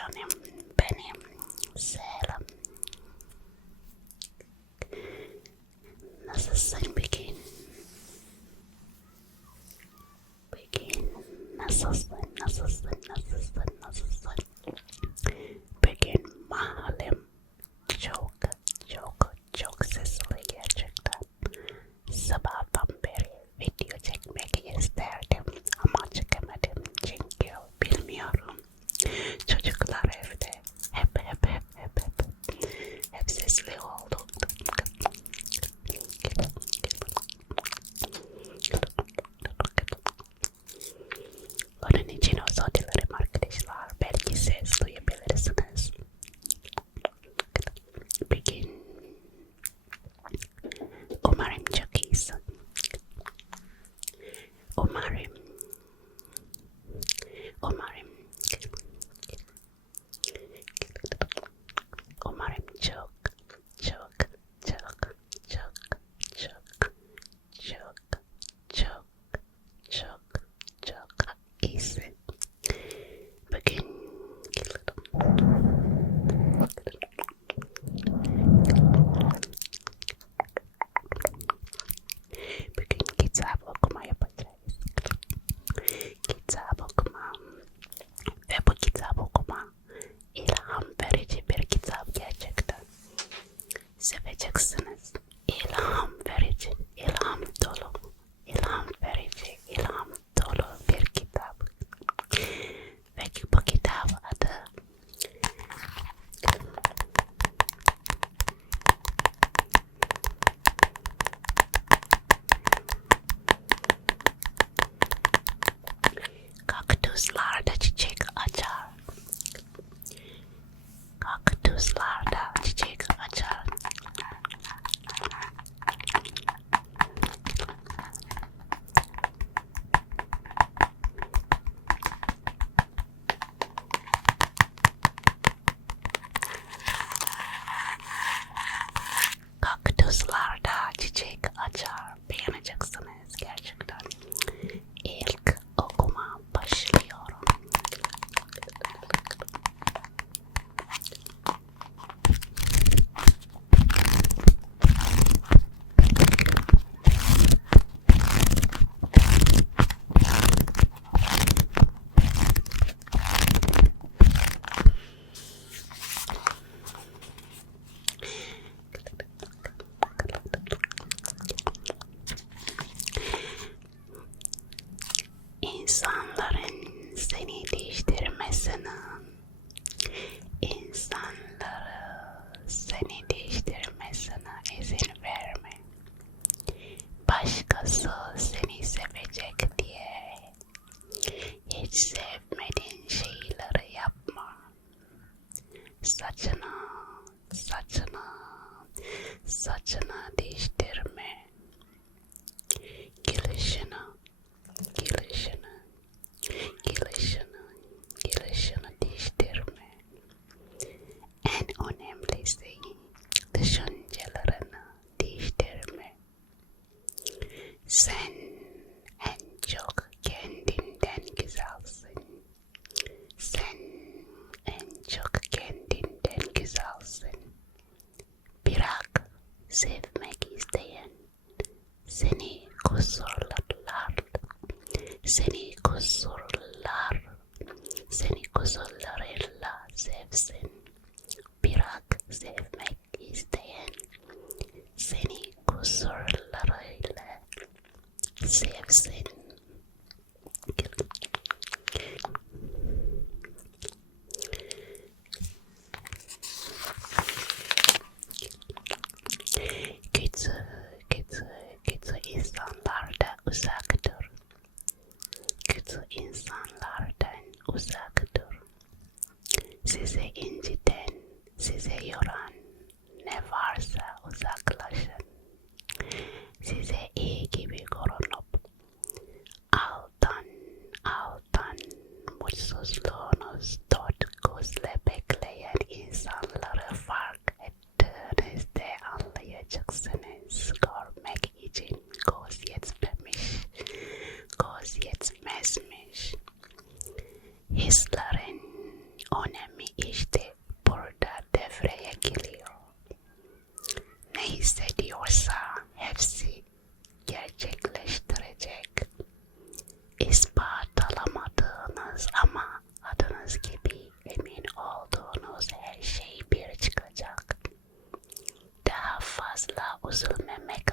Johnny, Benny, or marry. Sen en çok kendinden güzelsin. Sen en çok kendinden güzelsin. Bırak sevmek isteyen seni kusurlar, seni kusurlar, seni kusurlarıyla sevsin. Bırak sevmek isteyen seni önemi işte burada devreye giriyor. Ne hissediyorsa hepsi gerçekleştirecek. İspatalamadığınız ama adınız gibi emin olduğunuz her şey bir çıkacak. Daha fazla üzülmemek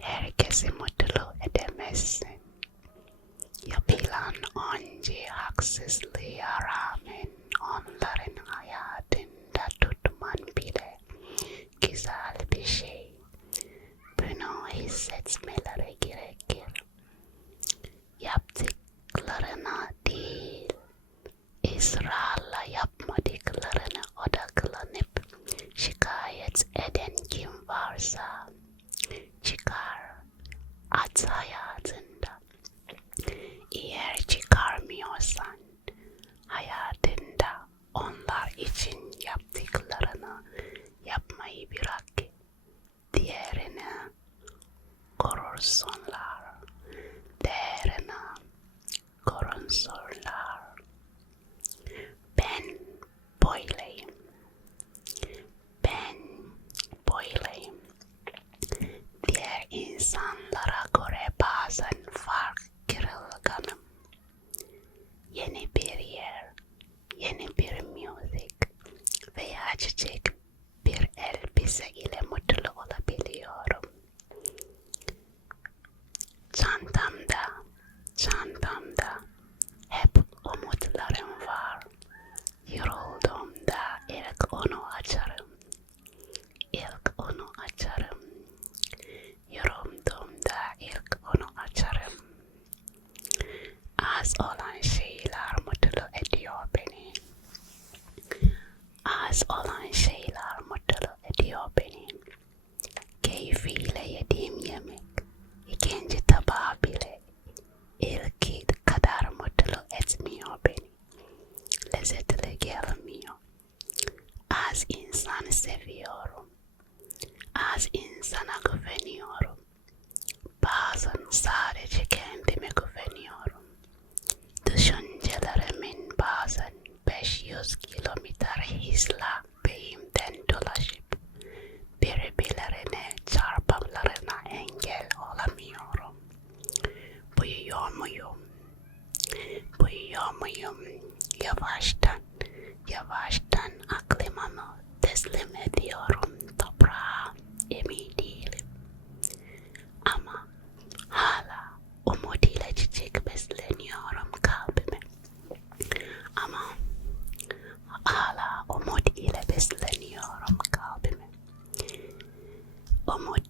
herkesi mutlu edemezsin. Yapılan önce haksızlığa Kılıçla beyimden dolaşıp birbirlerine çarpımlarına engel olamıyorum. Buyuyor muyum? Buyuyor muyum? Yavaştan, yavaş pomóc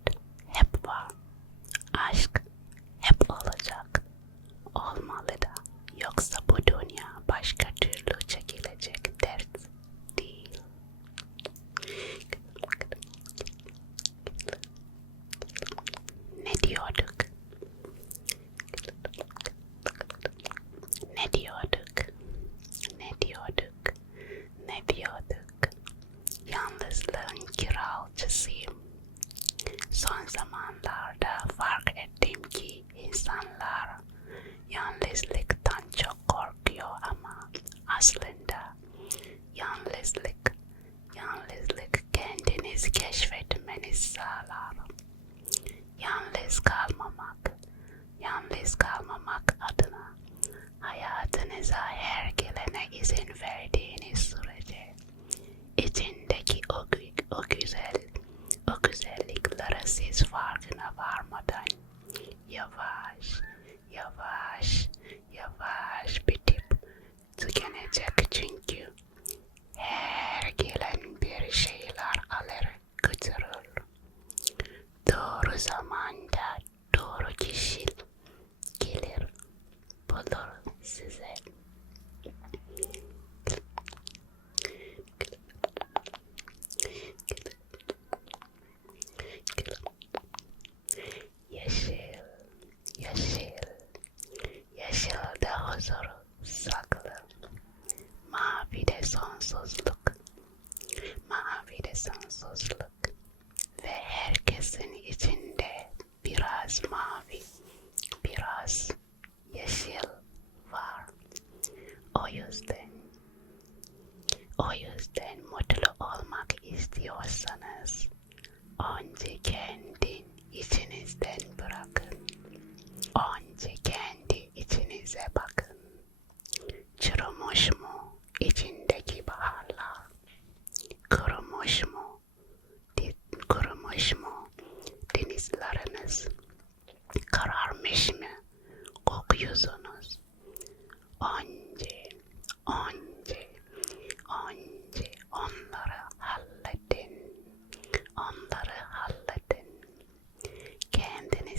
aslında. Yalnızlık, yalnızlık kendinizi keşfetmenizi sağlar. Yalnız kalmamak, yalnız kalmamak adına hayatınıza her gelene izin verdiğiniz sürece için This is it. Yapamazsanız önce kendin içinizden bırakın. Önce kendi içinize bakın. Çürümüş mu içindeki baharlar? Kurumuş mu? Kurumuş mu denizleriniz? Kararmış mı? Önce, önce, önce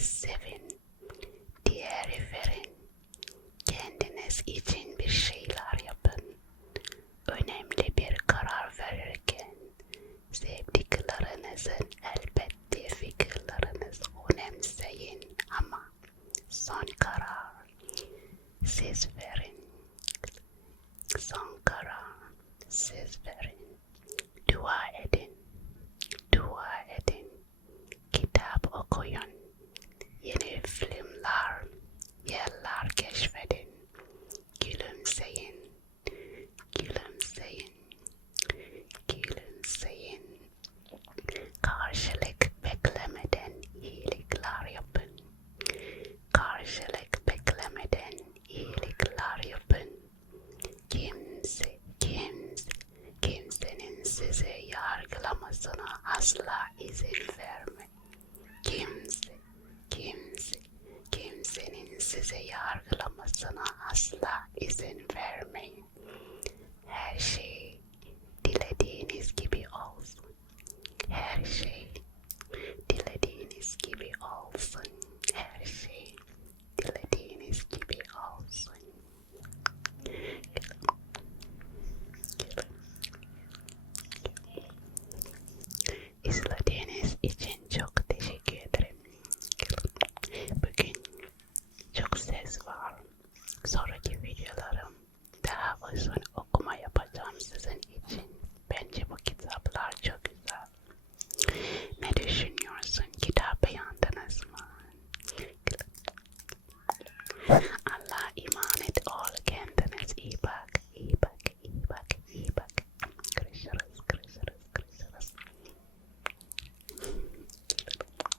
seven. Dear reverend, Candiness Eugene izin vermeyin. Her şey dilediğiniz gibi olsun. Her şey dilediğiniz gibi olsun. Her şey